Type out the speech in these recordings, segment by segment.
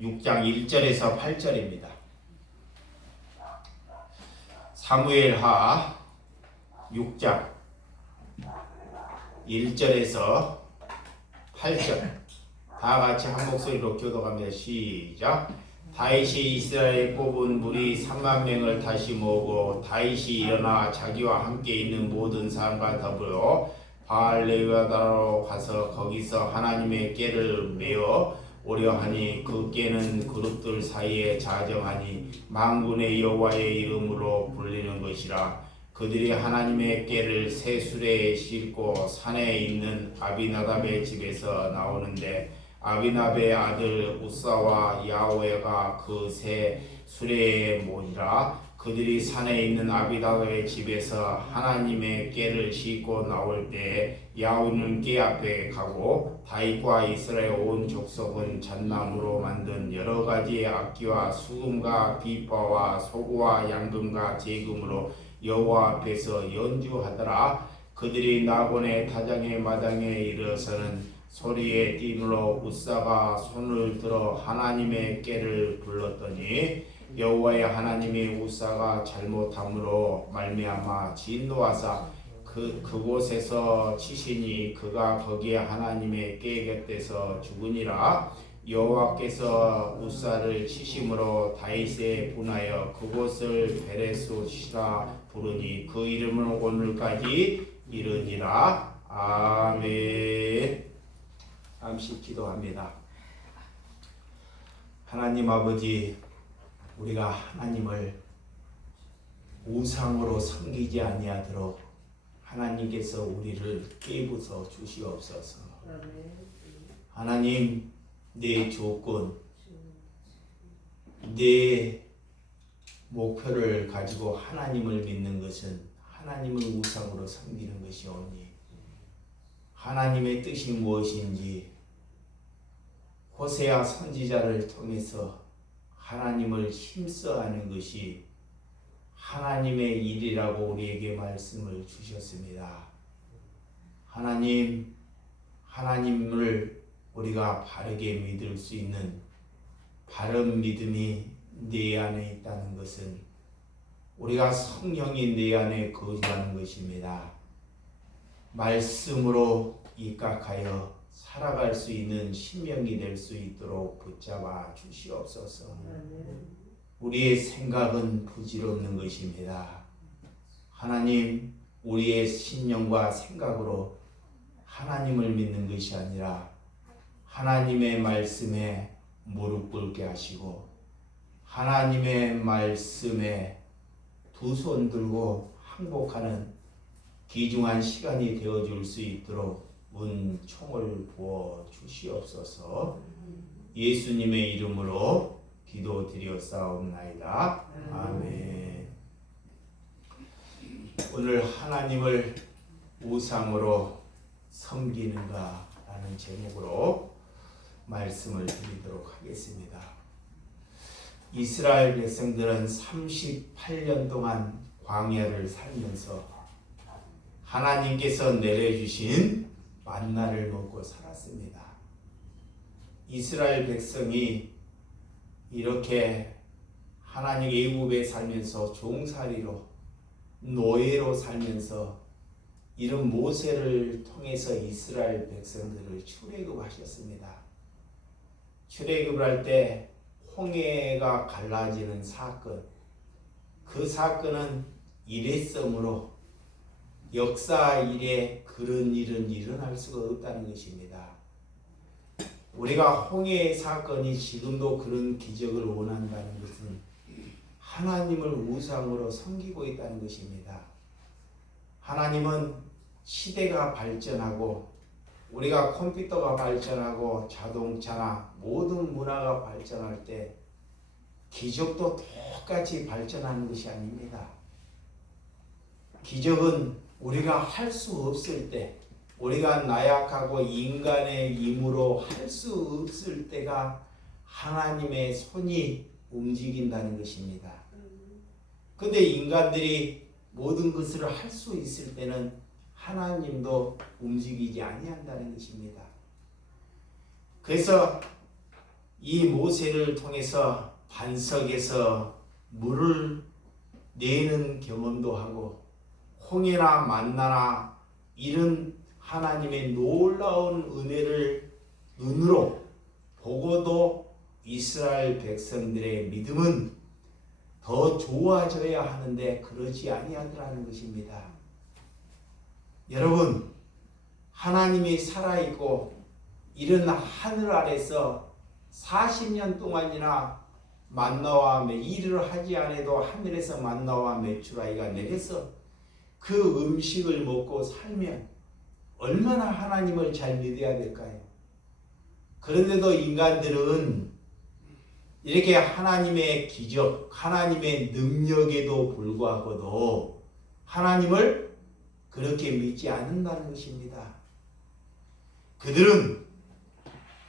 6장 1절에서 8절입니다. 사무엘하 6장 1절에서 8절 다 같이 한 목소리로 교독합니다. 시작. 다윗이 이스라엘 뽑은 무리 3만 명을 다시 모으고 다윗이 일어나 자기와 함께 있는 모든 사람과 더불어 바알레바다로 가서 거기서 하나님의 궤를 메어 오려 하니 그 궤는 그룹들 사이에 자정하니 만군의 여호와의 이름으로 불리는 것이라. 그들이 하나님의 궤를 새 수레에 싣고 산에 있는 아비나답의 집에서 나오는데 아비나답의 아들 우사와 야호야가 그 새 수레에 모이라. 그들이 산에 있는 아비나답의 집에서 하나님의 궤를 싣고 나올 때 야호는 궤 앞에 가고 다윗과 이스라엘 온 족속은 잣나무로 만든 여러 가지의 악기와 수금과 빗바와 소구와 양금과 제금으로 여호와 앞에서 연주하더라. 그들이 나곤의 타장의 마당에 이르러서는 소리에 띠므로 우사가 손을 들어 하나님의 궤를 불렀더니 여호와의 하나님이 우사가 잘못함으로 말미암아 진노하사 그곳에서 치시니 그가 거기에 하나님의 궤 곁에서 죽으니라. 여호와께서 우사를 치심으로 다윗에 분하여 그곳을 베레소시라 부르니 그 이름은 오늘까지 이르니라. 아멘. 잠시 기도합니다. 하나님 아버지, 우리가 하나님을 우상으로 섬기지 아니하도록 하나님께서 우리를 깨부숴 주시옵소서. 하나님, 내 조건, 내 목표를 가지고 하나님을 믿는 것은 하나님을 우상으로 섬기는 것이오니 하나님의 뜻이 무엇인지 호세아 선지자를 통해서 하나님을 힘써 하는 것이 하나님의 일이라고 우리에게 말씀을 주셨습니다. 하나님을 우리가 바르게 믿을 수 있는 바른 믿음이 내 안에 있다는 것은 우리가 성령이 내 안에 거주하는 것입니다. 말씀으로 입각하여 살아갈 수 있는 신명이 될 수 있도록 붙잡아 주시옵소서. 우리의 생각은 부질없는 것입니다. 하나님, 우리의 신념과 생각으로 하나님을 믿는 것이 아니라 하나님의 말씀에 무릎 꿇게 하시고 하나님의 말씀에 두 손 들고 항복하는 귀중한 시간이 되어줄 수 있도록 은총을 부어 주시옵소서. 예수님의 이름으로 기도드렸사옵나이다. 아멘. 오늘 하나님을 우상으로 섬기는가 라는 제목으로 말씀을 드리도록 하겠습니다. 이스라엘 백성들은 38년 동안 광야를 살면서 하나님께서 내려주신 만나를 먹고 살았습니다. 이스라엘 백성이 이렇게 하나님 애굽에 살면서 종살이로 노예로 살면서 이런 모세를 통해서 이스라엘 백성들을 출애굽하셨습니다. 출애굽을 할 때 홍해가 갈라지는 사건, 그 사건은 일회성으로 역사 이래 그런 일은 일어날 수가 없다는 것입니다. 우리가 홍해의 사건이 지금도 그런 기적을 원한다는 것은 하나님을 우상으로 섬기고 있다는 것입니다. 하나님은 시대가 발전하고 우리가 컴퓨터가 발전하고 자동차나 모든 문화가 발전할 때 기적도 똑같이 발전하는 것이 아닙니다. 기적은 우리가 할 수 없을 때, 우리가 나약하고 인간의 힘으로 할 수 없을 때가 하나님의 손이 움직인다는 것입니다. 근데 인간들이 모든 것을 할 수 있을 때는 하나님도 움직이지 아니한다는 것입니다. 그래서 이 모세를 통해서 반석에서 물을 내는 경험도 하고 홍해나 만나나 이런 하나님의 놀라운 은혜를 눈으로 보고도 이스라엘 백성들의 믿음은 더 좋아져야 하는데 그러지 아니하더라는 것입니다. 여러분, 하나님이 살아있고 이런 하늘 아래서 40년 동안이나 만나와 일을 하지 않아도 하늘에서 만나와 메추라기가 내려서 그 음식을 먹고 살면 얼마나 하나님을 잘 믿어야 될까요? 그런데도 인간들은 이렇게 하나님의 기적, 하나님의 능력에도 불구하고도 하나님을 그렇게 믿지 않는다는 것입니다. 그들은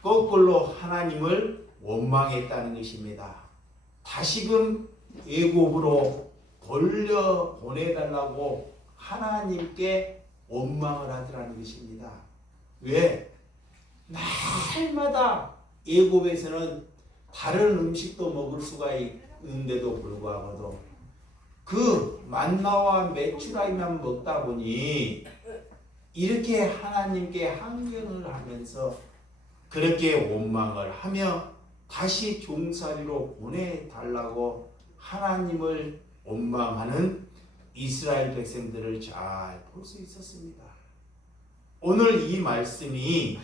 거꾸로 하나님을 원망했다는 것입니다. 다시금 애굽으로 돌려보내달라고 하나님께 원망을 하더라는 것입니다. 왜? 날마다 애굽에서는 다른 음식도 먹을 수가 있는데도 불구하고도 그 만나와 메추라기만 먹다 보니 이렇게 하나님께 항변을 하면서 그렇게 원망을 하며 다시 종살이로 보내달라고 하나님을 원망하는 이스라엘 백성들을 잘 볼 수 있었습니다. 오늘 이 말씀이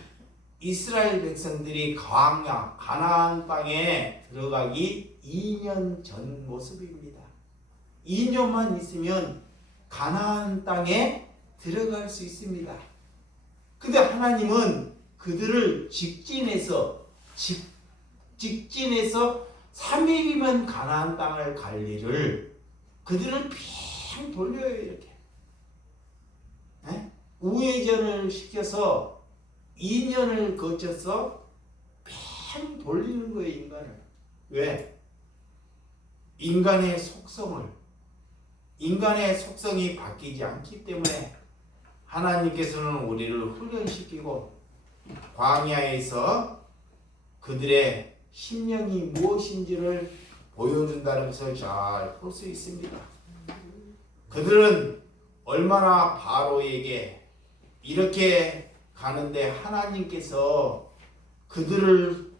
이스라엘 백성들이 광야 가나안 땅에 들어가기 2년 전 모습입니다. 2년만 있으면 가나안 땅에 들어갈 수 있습니다. 근데 하나님은 그들을 직진해서 3일이면 가나안 땅을 갈 일을 그들을 빙 돌려요. 이렇게 우회전을 시켜서 2년을 거쳐서 팽 돌리는 거예요, 인간을. 왜? 인간의 속성이 바뀌지 않기 때문에 하나님께서는 우리를 훈련시키고 광야에서 그들의 심령이 무엇인지를 보여준다는 것을 잘 볼 수 있습니다. 그들은 얼마나 바로에게 이렇게 가는데 하나님께서 그들을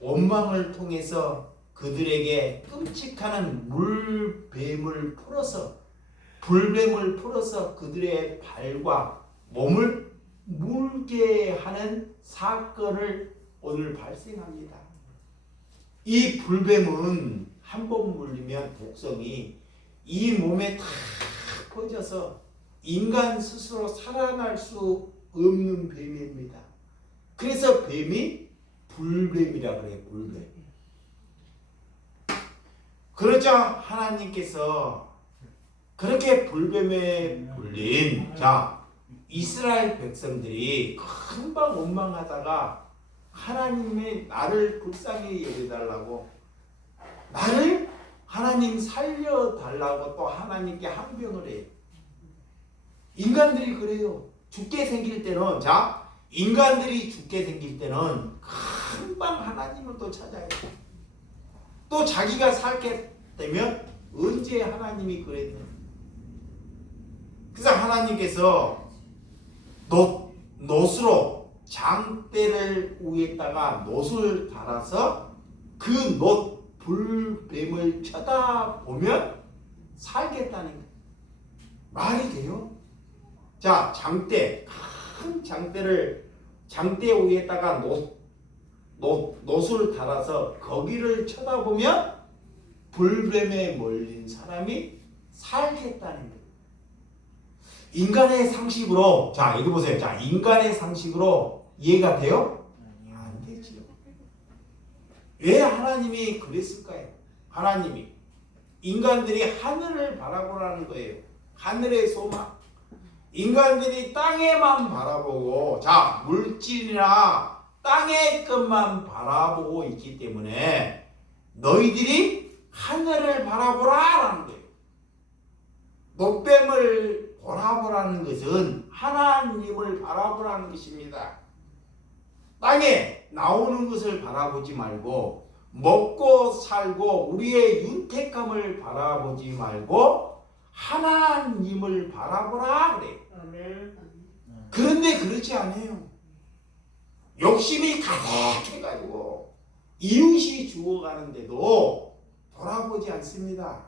원망을 통해서 그들에게 끔찍한 불뱀을 풀어서 그들의 발과 몸을 물게 하는 사건을 오늘 발생합니다. 이 불뱀은 한 번 물리면 독성이 이 몸에 다 퍼져서 인간 스스로 살아날 수 없는 뱀입니다. 그래서 뱀이 불뱀이라 그래요. 불뱀. 그러자 하나님께서 그렇게 불뱀에 물린 이스라엘 백성들이 금방 원망하다가 하나님의 나를 불쌍히 여겨달라고 나를 하나님 살려달라고 또 하나님께 항변을 해요. 인간들이 그래요. 죽게 생길 때는 인간들이 죽게 생길 때는 금방 하나님을 또 찾아요. 또 자기가 살게 되면 언제 하나님이 그랬냐. 그래서 하나님께서 놋으로 장대를 위에다가 놋을 달아서 그 놋 불뱀을 쳐다보면 살겠다는 거예요. 말이 돼요? 자, 큰 장대 위에다가 놋을 달아서 거기를 쳐다보면 불뱀에 몰린 사람이 살겠다는 거예요. 인간의 상식으로, 이거 보세요. 인간의 상식으로 이해가 돼요? 안 되지요. 왜 하나님이 그랬을까요? 하나님이 인간들이 하늘을 바라보라는 거예요. 하늘의 소망. 인간들이 땅에만 바라보고 물질이나 땅의 것만 바라보고 있기 때문에 너희들이 하늘을 바라보라라는 거예요. 놋뱀을 바라보라는 것은 하나님을 바라보라는 것입니다. 땅에 나오는 것을 바라보지 말고 먹고 살고 우리의 윤택함을 바라보지 말고 하나님을 바라보라 그래요. 아멘. 그런데 그렇지 않아요. 욕심이 가득해가지고 이웃이 죽어가는데도 돌아보지 않습니다.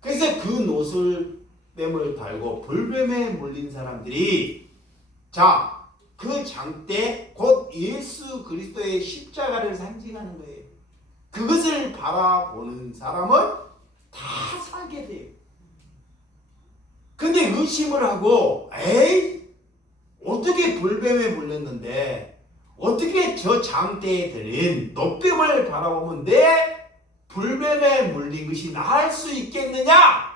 그래서 그 노술뱀을 달고 불뱀에 물린 사람들이 그 장대 곧 예수 그리스도의 십자가를 상징하는 거예요. 그것을 바라보는 사람은 다 살게 돼요. 근데 의심을 하고 어떻게 불뱀에 물렸는데 어떻게 저 장대에 들린 노뱀을 바라보면 내 불뱀에 물린 것이 나을 수 있겠느냐?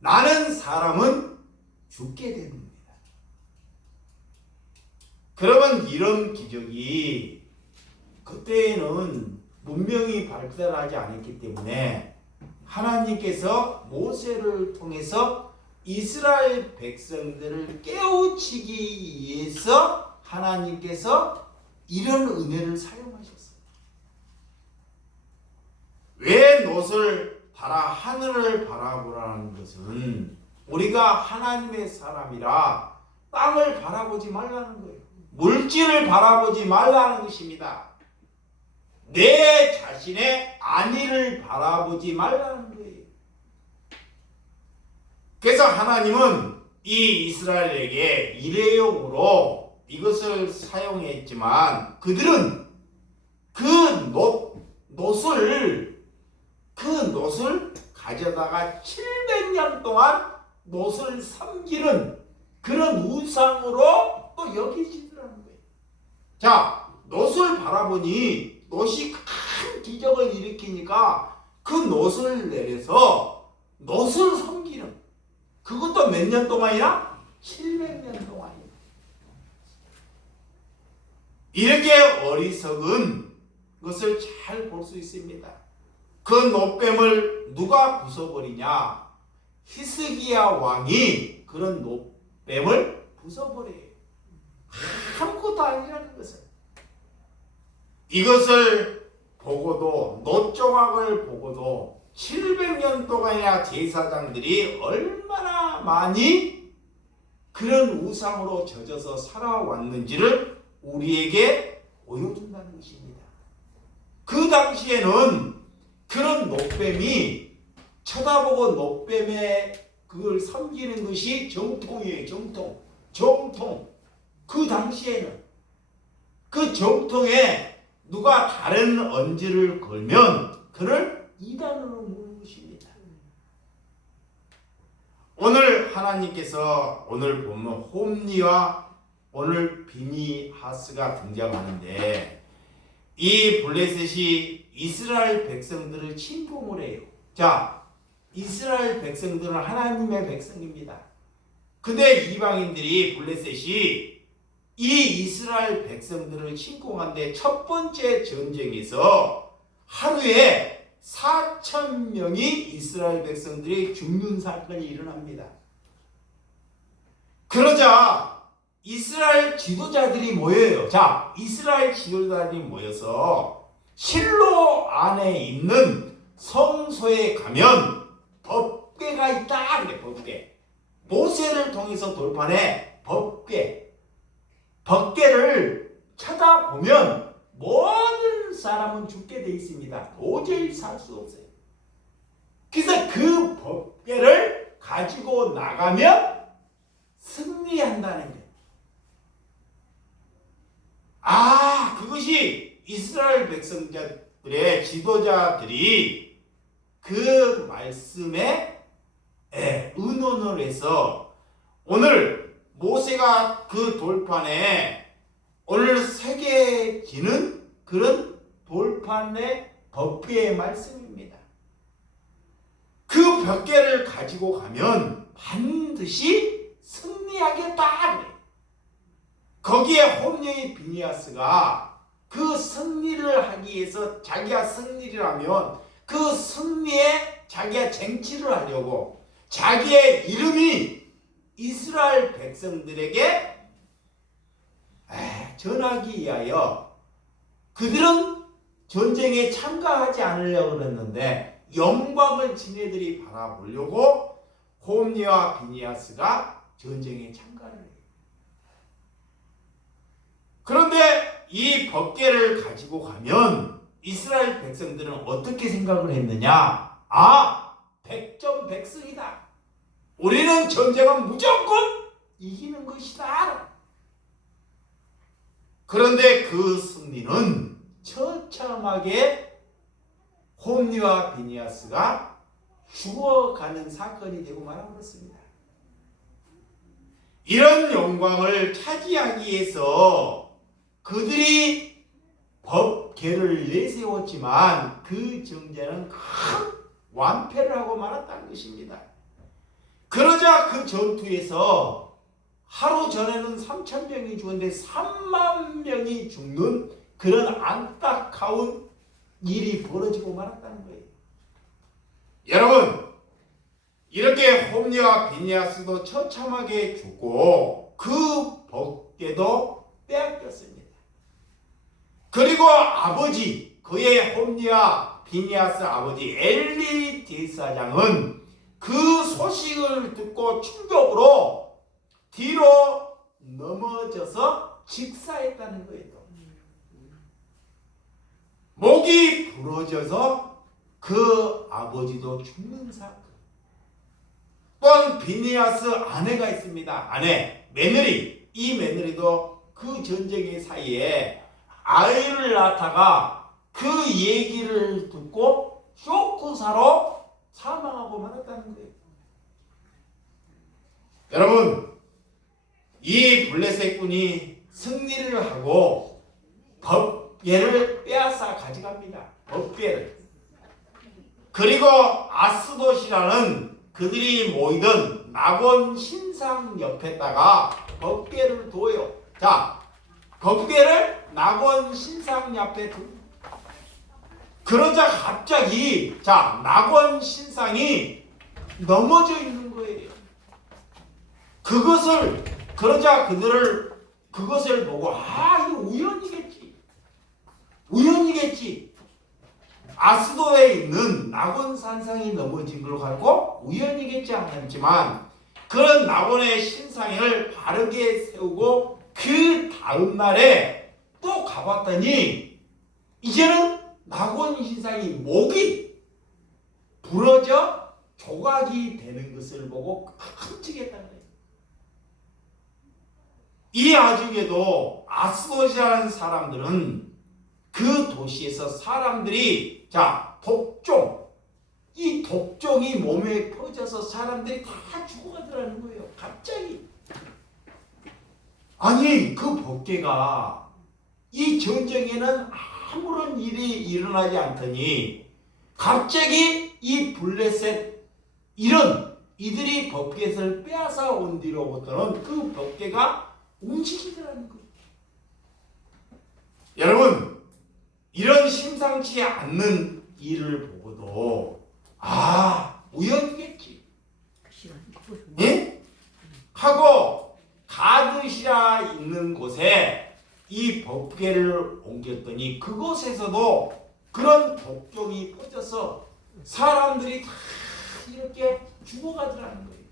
나는 사람은 죽게 됩니다. 그러면 이런 기적이 그때에는 문명이 발달하지 않았기 때문에 하나님께서 모세를 통해서 이스라엘 백성들을 깨우치기 위해서 하나님께서 이런 은혜를 사용하셨어요. 왜 놋을 달아 하늘을 바라보라는 것은 우리가 하나님의 사람이라 땅을 바라보지 말라는 거예요. 물질을 바라보지 말라는 것입니다. 내 자신의 안위를 바라보지 말라는 거예요. 그래서 하나님은 이 이스라엘에게 일회용으로 이것을 사용했지만 그들은 그 놋을 가져다가 700년 동안 놋을 섬기는 그런 우상으로 또 여기지더라는 거예요. 놋을 바라보니 놋이 큰 기적을 일으키니까 그 놋을 내려서 놋을 섬기는, 그것도 몇 년 동안이나? 700년 동안이에요. 이렇게 어리석은 것을 잘 볼 수 있습니다. 그 놋뱀을 누가 부숴버리냐? 히스기야 왕이 그런 놋뱀을 부숴버려요. 아무것도 아니라는 것을. 이것을 보고도, 놋조각을 보고도 700년 동안이나 제사장들이 얼마나 많이 그런 우상으로 젖어서 살아왔는지를 우리에게 보여준다는 것입니다. 그 당시에는 그런 놋뱀이 쳐다보고 놋뱀에 그걸 섬기는 것이 정통이에요. 정통. 그 당시에는 그 정통에 누가 다른 언지를 걸면 그를 이단으로 보는 것입니다. 오늘 하나님께서 오늘 보면 홈리와 오늘 비니하스가 등장하는데 이 블레셋이 이스라엘 백성들을 침공을 해요. 이스라엘 백성들은 하나님의 백성입니다. 근데 이방인들이 블레셋이 이 이스라엘 백성들을 침공한데 첫 번째 전쟁에서 하루에 4,000명이 이스라엘 백성들이 죽는 사건이 일어납니다. 그러자 이스라엘 지도자들이 모여요. 이스라엘 지도자들이 모여서 실로 안에 있는 성소에 가면 법궤가 있다 그래. 법궤. 모세를 통해서 돌판에 법궤를 찾아보면 모든 사람은 죽게 돼 있습니다. 도저히 살 수 없어요. 그래서 그 법궤를 가지고 나가면 승리한다는 거예요. 그것이 이스라엘 백성들의 지도자들이 그 말씀에 의논을 해서 오늘 모세가 그 돌판에 오늘 새겨지는 그런 돌판의 법궤의 말씀입니다. 그 법궤를 가지고 가면 반드시 승리하겠다 그래. 거기에 홈리의 비니하스가 그 승리를 하기 위해서 자기가 승리를 하면 그 승리에 자기가 쟁취를 하려고 자기의 이름이 이스라엘 백성들에게 전하기 위하여 그들은 전쟁에 참가하지 않으려고 그랬는데 영광을 지네들이 바라보려고 홈리와 비니아스가 전쟁에 참가를 해요. 그런데 이 법궤를 가지고 가면 이스라엘 백성들은 어떻게 생각을 했느냐? 100점 100승이다. 우리는 전쟁은 무조건 이기는 것이다. 그런데 그 승리는 처참하게 홈리와 비니아스가 죽어가는 사건이 되고 말아버렸습니다. 이런 영광을 차지하기 위해서 그들이 법궤를 내세웠지만 그 정제는 큰 완패를 하고 말았다는 것입니다. 그러자 그 전투에서 하루 전에는 3,000명이 죽었는데 3만 명이 죽는 그런 안타까운 일이 벌어지고 말았다는 거예요. 여러분, 이렇게 홈리와 비니아스도 처참하게 죽고 그 법궤도 빼앗겼습니다. 그리고 아버지, 그의 홈리와 비니아스 아버지 엘리 대사장은 그 소식을 듣고 충격으로 뒤로 넘어져서 직사했다는 거예요. 목이 부러져서 그 아버지도 죽는 사건. 또한 비니아스 아내가 있습니다. 아내, 며느리. 이 며느리도 그 전쟁의 사이에 아이를 낳다가 그 얘기를 듣고 쇼크사로 사망하고 말았다는 거예요. 여러분, 이 블레셋 군이 승리를 하고 법궤를 빼앗아 가져갑니다. 법궤를. 그리고 아스돗이라는 그들이 모이던 낙원 신상 옆에다가 법궤를 둬요. 자, 법궤를 낙원 신상 옆에 두. 그러자 갑자기 낙원 신상이 넘어져 있는 거예요. 그러자 그것을 보고 이거 우연이겠지. 아스도에 있는 낙원 산상이 넘어진 걸 갖고 우연이겠지 않았지만 그런 낙원의 신상을 바르게 세우고 그 다음 날에 또 가봤더니 이제는 낙원 신상이 목이 부러져 조각이 되는 것을 보고 끔찍했다는 거예요. 이 와중에도 아스돗이라는 사람들은 그 도시에서 사람들이 이 독종이 몸에 퍼져서 사람들이 다 죽어가더라는 거예요. 갑자기. 아니, 그 법궤가 이 전쟁에는 아무런 일이 일어나지 않더니 갑자기 이 블레셋 이들이 법궤를 빼앗아 온 뒤로부터는 그 법궤가 움직이더라는 거예요. 여러분, 이런 심상치 않는 일을 보고도 우연이겠지. 예? 하고 가드시라 있는 곳에 이 법궤를 옮겼더니 그곳에서도 그런 독종이 퍼져서 사람들이 다 이렇게 죽어가더라는 거예요.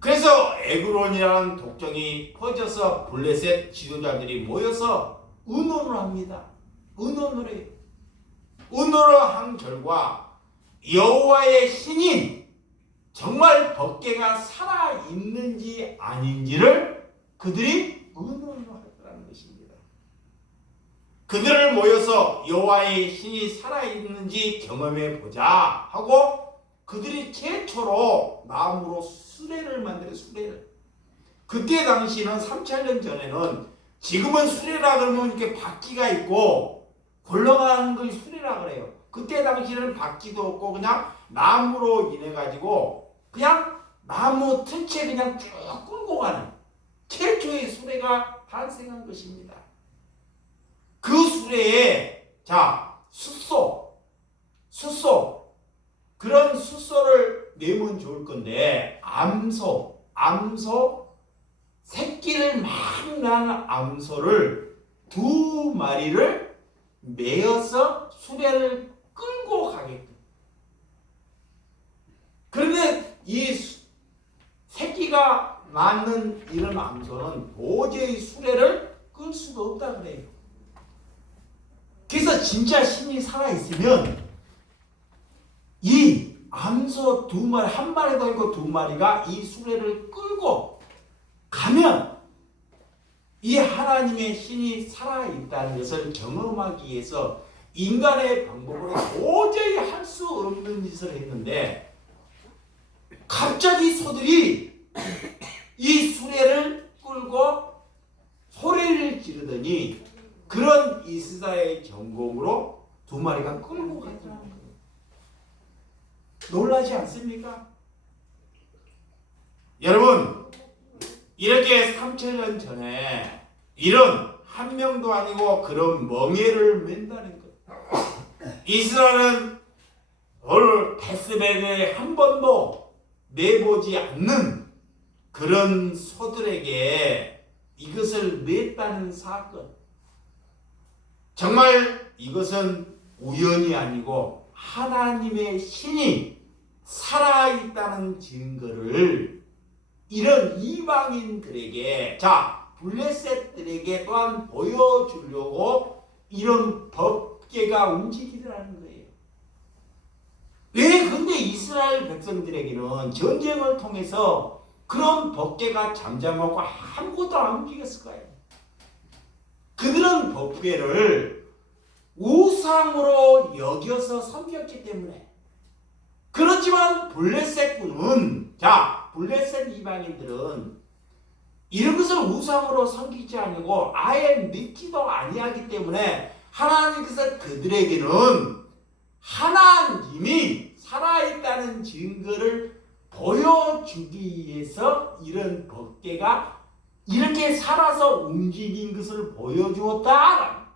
그래서 에그론이라는 독종이 퍼져서 블레셋 지도자들이 모여서 의논을 합니다. 의논을 해요. 의논을 한 결과 여호와의 신인 정말 법궤가 살아있는지 아닌지를 그들이 의논을 하더라는 것입니다. 그들을 모여서 여호와의 신이 살아있는지 경험해 보자 하고 그들이 최초로 나무로 수레를 만들어요. 수레를. 그때 당시는 3,000년 전에는 지금은 수레라 그러면 이렇게 바퀴가 있고 굴러가는 걸 수레라 그래요. 그때 당시에는 바퀴도 없고 그냥 나무로 인해 가지고 그냥 나무 튼채 그냥 쭉 끌고 가는 최초의 수레가 탄생한 것입니다. 그 수레에 숫소 그런 숫소를 내면 좋을 건데 암소 새끼를 막 낳은 암소를 2마리를 메어서 수레를 끌고 가게끔. 그런데 이 새끼가 낳는 이런 암소는 도저히 수레를 끌 수가 없다 그래요. 그래서 진짜 신이 살아있으면 이 암소 2마리, 한 마리도 아니고 2마리가 이 수레를 끌고 가면 이 하나님의 신이 살아있다는 것을 경험하기 위해서 인간의 방법으로 도저히 할 수 없는 짓을 했는데 갑자기 소들이 이 수레를 끌고 소리를 지르더니 그런 이스라엘 전공으로 2마리가 끌고 가더라는 거예요. 놀라지 않습니까? 여러분, 이렇게 3000년 전에 이런 한 명도 아니고 그런 멍에를 맨다는 것. 이스라엘은 오늘 베스베에 한 번도 내보지 않는 그런 소들에게 이것을 냈다는 사건. 정말 이것은 우연이 아니고 하나님의 신이 살아있다는 증거를 이런 이방인들에게, 자, 블레셋들에게 또한 보여주려고 이런 법계가 움직이더라는 거예요. 왜 근데 이스라엘 백성들에게는 전쟁을 통해서 그런 법계가 잠잠하고 아무것도 안 움직였을까요? 그들은 법궤를 우상으로 여겨서 섬겼기 때문에. 그렇지만 블레셋군은, 자, 블레셋 이방인들은 이런 것을 우상으로 섬기지 않고 아예 믿지도 아니하기 때문에 하나님께서 그들에게는 하나님이 살아있다는 증거를 보여주기 위해서 이런 법궤가 이렇게 살아서 움직인 것을 보여주었다.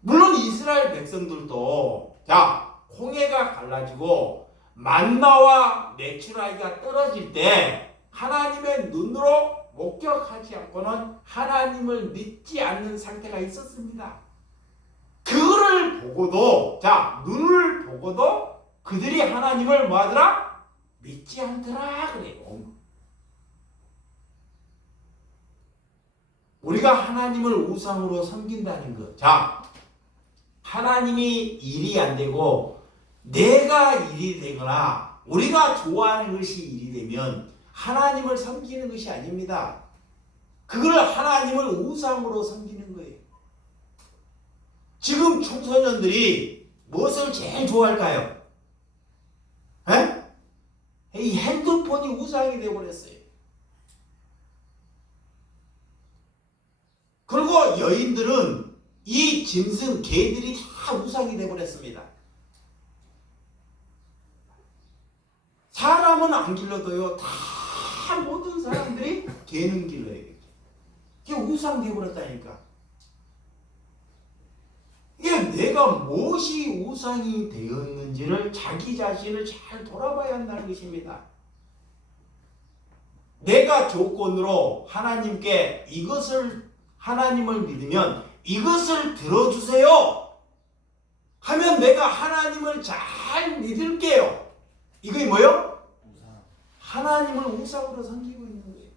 물론 이스라엘 백성들도, 자, 홍해가 갈라지고 만나와 메추라기가 떨어질 때 하나님의 눈으로 목격하지 않고는 하나님을 믿지 않는 상태가 있었습니다. 그거를 보고도, 자, 눈을 보고도 그들이 하나님을 뭐하더라? 믿지 않더라 그래요. 우리가 하나님을 우상으로 섬긴다는 것. 자, 하나님이 일이 안 되고 내가 일이 되거나 우리가 좋아하는 것이 일이 되면 하나님을 섬기는 것이 아닙니다. 그걸 하나님을 우상으로 섬기는 거예요. 지금 청소년들이 무엇을 제일 좋아할까요? 에? 이 핸드폰이 우상이 되어버렸어요. 그리고 여인들은 이 짐승, 개들이 다 우상이 되어버렸습니다. 사람은 안 길러도요, 다 모든 사람들이 개는 길러야 돼. 이게 우상 되어버렸다니까. 이게 내가 무엇이 우상이 되었는지를 자기 자신을 잘 돌아봐야 한다는 것입니다. 내가 조건으로 하나님께 이것을, 하나님을 믿으면 이것을 들어주세요 하면 내가 하나님을 잘 믿을게요. 이게 뭐예요? 하나님을 우상으로 섬기고 있는 거예요.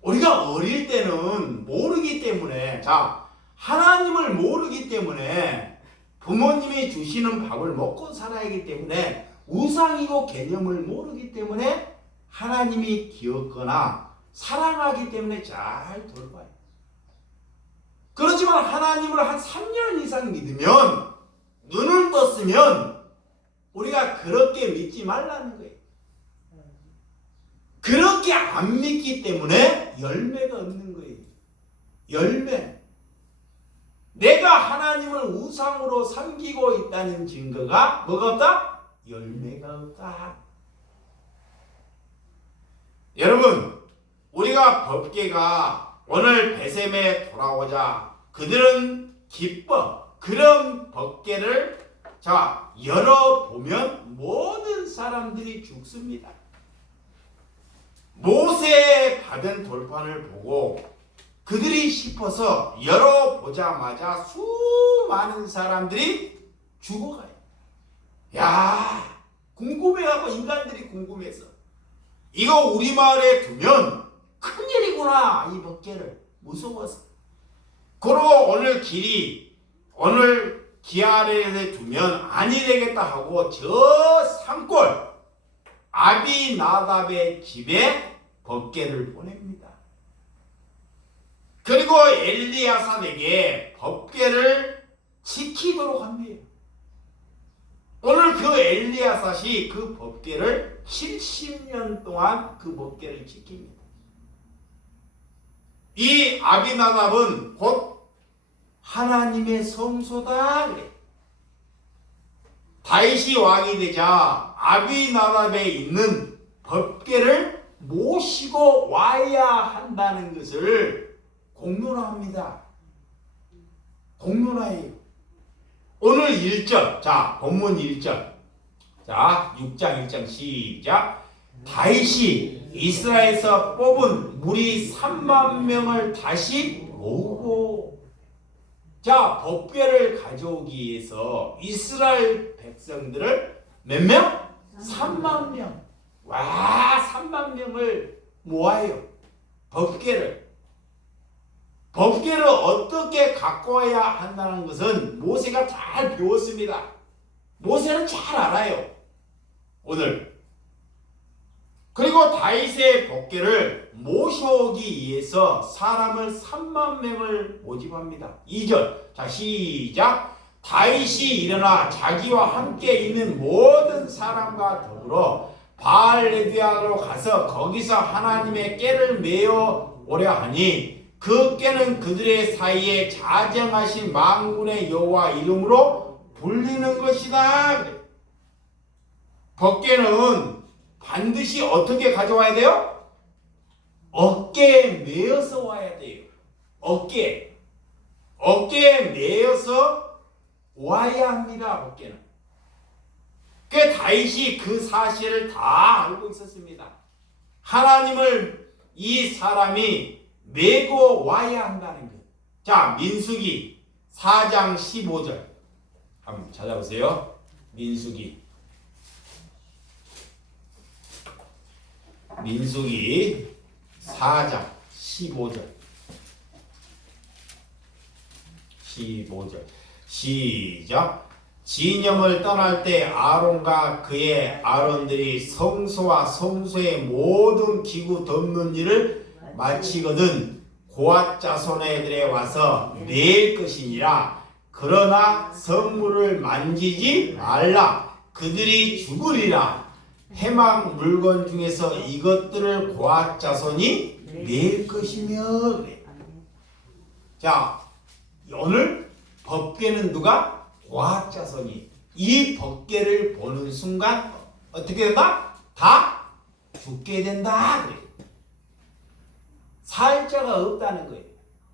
우리가 어릴 때는 모르기 때문에, 자, 하나님을 모르기 때문에 부모님이 주시는 밥을 먹고 살아야 하기 때문에 우상이고 개념을 모르기 때문에 하나님이 귀엽거나 사랑하기 때문에 잘 돌봐요. 그렇지만 하나님을 한 3년 이상 믿으면, 눈을 떴으면 우리가 그렇게 믿지 말라는 거예요. 그렇게 안 믿기 때문에 열매가 없는 거예요. 열매. 내가 하나님을 우상으로 섬기고 있다는 증거가 뭐가 없다? 열매가 없다. 여러분, 우리가 법궤가 오늘 베셈에 돌아오자 그들은 기뻐. 그런 법궤를, 자, 열어보면 모든 사람들이 죽습니다. 모세 받은 돌판을 보고 그들이 싶어서 열어보자마자 수많은 사람들이 죽어가요. 야, 궁금해하고 인간들이 궁금해서 이거 우리 마을에 두면 큰일이구나. 이 법궤를 무서워서. 그러고 오늘 기아래에 두면 아니 되겠다 하고 저 산골 아비나답의 집에 법궤를 보냅니다. 그리고 엘리야삽에게 법궤를 지키도록 합니다. 오늘 그 엘리야삽이 그 법궤를 70년 동안 그 법궤를 지킵니다. 이 아비나답은 곧 하나님의 성소다 그래. 다윗이 왕이 되자 아비나답에 있는 법궤를 모시고 와야 한다는 것을 공론화합니다. 공론화해요. 오늘 1절, 자 본문 1절, 자 6장 1장 시작. 다윗이 이스라엘에서 뽑은 무리 3만 명을 다시 모으고, 자 법궤를 가져오기 위해서 이스라엘 백성들을 몇 명? 3만 명. 와, 3만 명을 모아요. 법궤를 어떻게 갖고 와야 한다는 것은 모세가 잘 배웠습니다. 모세는 잘 알아요. 오늘. 그리고 다윗의 법궤를 모셔오기 위해서 사람을 3만 명을 모집합니다. 2절. 자, 시작. 다윗이 일어나 자기와 함께 있는 모든 사람과 더불어 바알레비아로 가서 거기서 하나님의 궤를 메어 오려 하니 그 궤는 그들의 사이에 자정하신 만군의 여호와 이름으로 불리는 것이다. 법궤는 반드시 어떻게 가져와야 돼요? 어깨에 메어서 와야 돼요. 어깨에 메어서 와야 합니다. 법궤는. 그 다윗이 그 사실을 다 알고 있었습니다. 하나님을 이 사람이 메고 와야 한다는 것. 자, 민수기 4장 15절 한번 찾아보세요. 민수기 4장 15절 시작. 진영을 떠날 때 아론과 그의 아론들이 성소와 성소의 모든 기구 덮는 일을 마치거든 고앗 자손의 애들에 와서 낼 것이니라. 그러나 성물을 만지지 말라. 그들이 죽으리라. 해막 물건 중에서 이것들을 고앗 자손이 낼 것이며. 자, 오늘 법궤는 누가? 고앗 자손이. 이 법궤를 보는 순간 어떻게 된다? 다 죽게 된다. 살 자가 없다는 거예요.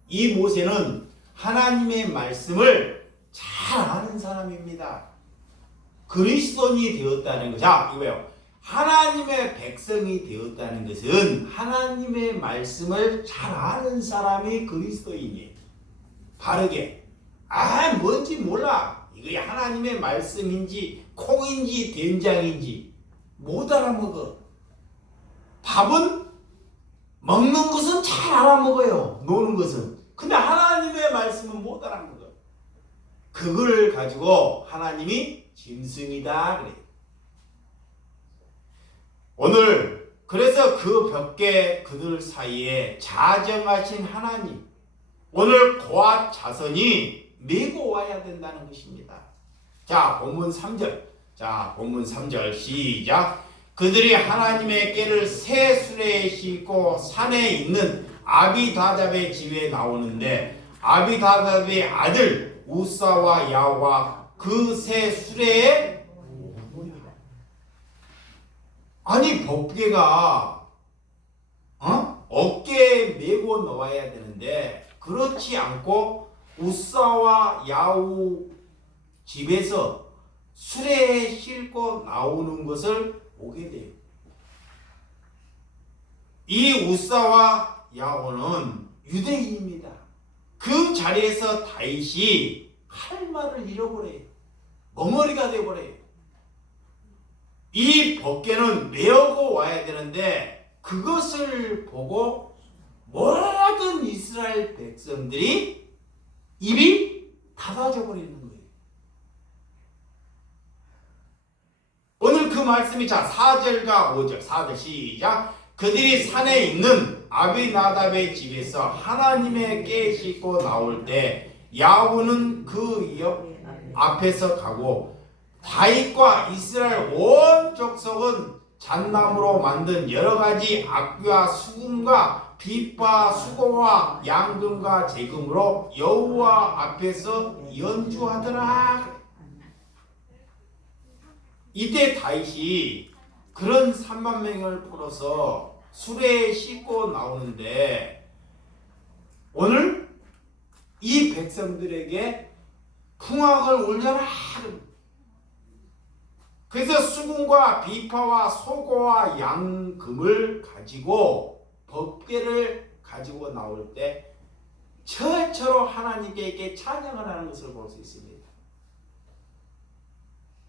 이 모세는 하나님의 말씀을 잘 아는 사람입니다. 그리스도인이 되었다는 거. 자, 이거요. 하나님의 백성이 되었다는 것은 하나님의 말씀을 잘 아는 사람이 그리스도인이에요. 바르게. 뭔지 몰라. 이게 하나님의 말씀인지 콩인지 된장인지 못 알아먹어. 밥은 먹는 것은 잘 알아먹어요. 노는 것은. 근데 하나님의 말씀은 못 알아먹어. 그걸 가지고 하나님이 짐승이다 그래. 오늘 그래서 그 벽계 그들 사이에 자정하신 하나님, 오늘 고앗 자손이 메고 와야 된다는 것입니다. 자, 본문 3절. 자, 본문 3절 시작. 그들이 하나님의 궤를 새 수레에 싣고 산에 있는 아비다답의 집에 나오는데 아비다답의 아들 우사와 야와 그 새 수레에 아니 법궤가 어깨에 메고 나와야 되는데 그렇지 않고 우사와 야우 집에서 수레에 싣고 나오는 것을 보게 돼요. 이 우사와 야고는 유대인입니다. 그 자리에서 다윗이 할 말을 잃어버려요. 멍어리가 되어버려요. 이 벗개는 메어고 와야 되는데 그것을 보고 모든 이스라엘 백성들이 입이 닫아져 버리는 거예요. 오늘 그 말씀이 4절과 5절 4절 시작. 그들이 산에 있는 아비나답의 집에서 하나님의 궤 싣고 나올 때 야후는 그 옆 앞에서 가고 다윗과 이스라엘 온 족속은 잣나무로 만든 여러 가지 악기와 수금과 빛과 수고와 양금과 재금으로 여호와 앞에서 연주하더라. 이때 다윗이 그런 3만 명을 풀어서 수레에 싣고 나오는데 오늘 이 백성들에게 풍악을 울려라. 그래서 수금과 비파와 소고와 양금을 가지고 법궤를 가지고 나올 때 최초로 하나님께 찬양을 하는 것을 볼 수 있습니다.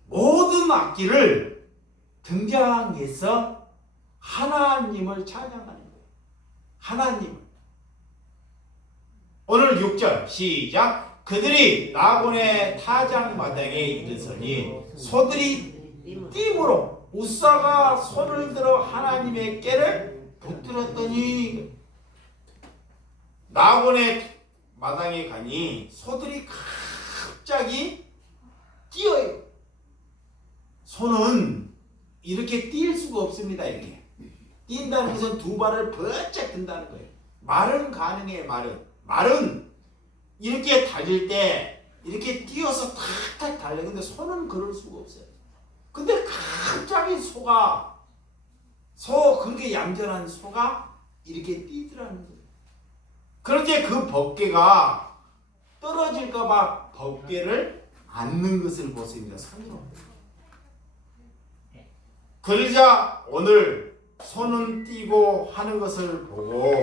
모든 악기를 등장해서 하나님을 찬양하는 거예요. 하나님을. 오늘 6절 시작. 그들이 라본의 타작마당에 이르더니 소들이 띠므로 우사가 손을 들어 하나님의 궤를 붙들었더니 라본의 마당에 가니 소들이 갑자기 뛰어요. 소는 이렇게 뛸 수가 없습니다. 이렇게 뛴다는 것은 두 발을 번쩍 든다는 거예요. 말은 가능해. 말은 이렇게 달릴 때 이렇게 뛰어서 탁탁 달려. 근데 소는 그럴 수가 없어요. 근데 갑자기 그렇게 얌전한 소가 이렇게 뛰더라는 거예요. 그런데 그 법궤가 떨어질까봐 법궤를 안는 것을 보십니다. 손으로. 그러자 오늘 손은 뛰고 하는 것을 보고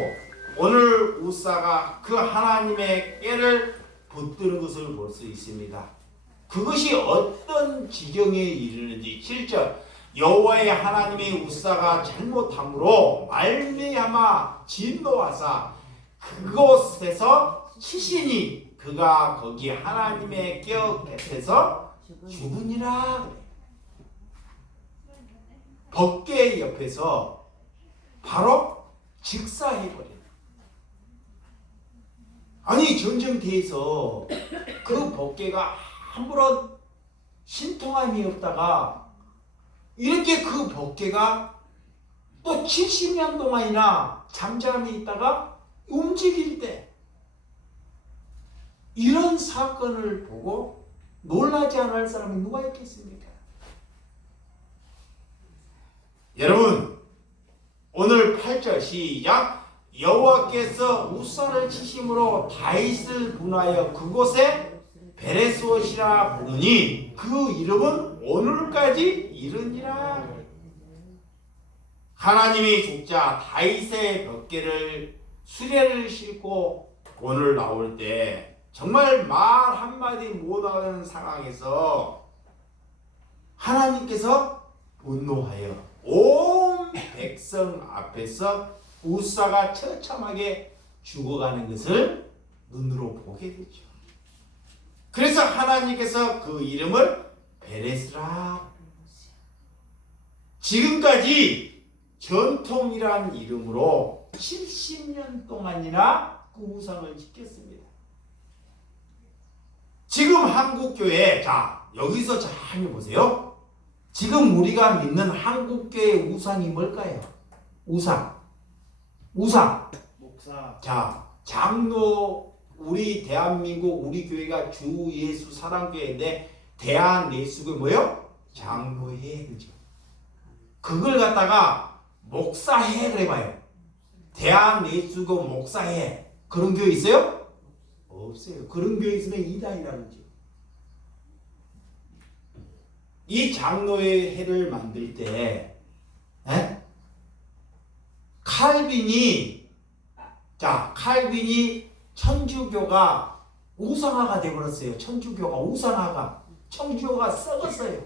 오늘 우사가 그 하나님의 궤를 붙드는 것을 볼 수 있습니다. 그것이 어떤 지경에 이르는지 7절 여호와의 하나님의 우사가 잘못함으로 말미암아 진노하사 그곳에서 치시니 그가 거기 하나님의 궤 곁에서 죽으니라. 법궤 옆에서 바로 즉사해버린. 아니 전쟁터에서 그 법궤가 아무런 신통함이 없다가 이렇게 그 법궤가 또 70년 동안이나 잠잠히 있다가 움직일 때 이런 사건을 보고 놀라지 않을 사람이 누가 있겠습니까? 여러분 오늘 8절 시작. 여호와께서 우사를 치심으로 다윗을 분하여 그곳에 베레스옷이라 부르니 그 이름은 오늘까지 이르니라. 하나님이 죽자 다윗의 벽궤를 수레를 싣고 오늘 나올 때 정말 말 한마디 못하는 상황에서 하나님께서 분노하여 온 백성 앞에서 우사가 처참하게 죽어가는 것을 눈으로 보게 되죠. 그래서 하나님께서 그 이름을 베레스라. 지금까지 전통이란 이름으로 70년 동안이나 그 우상을 지켰습니다. 지금 한국교회, 자 여기서 잘 보세요. 지금 우리가 믿는 한국교회의 우상이 뭘까요? 우상. 목사. 자, 장로, 우리 대한민국 우리 교회가 주 예수 사랑교회인데 대한 예수교 뭐요? 장로회. 그죠? 그걸 갖다가 목사회 그래 봐요. 대한 예수교 목사회. 그런 교회 있어요? 없어요. 그런 교회 있으면 이단이라는 거죠. 이 장로회 회를 만들 때 칼빈이 천주교가 우상화가 되어버렸어요. 천주교가 썩었어요.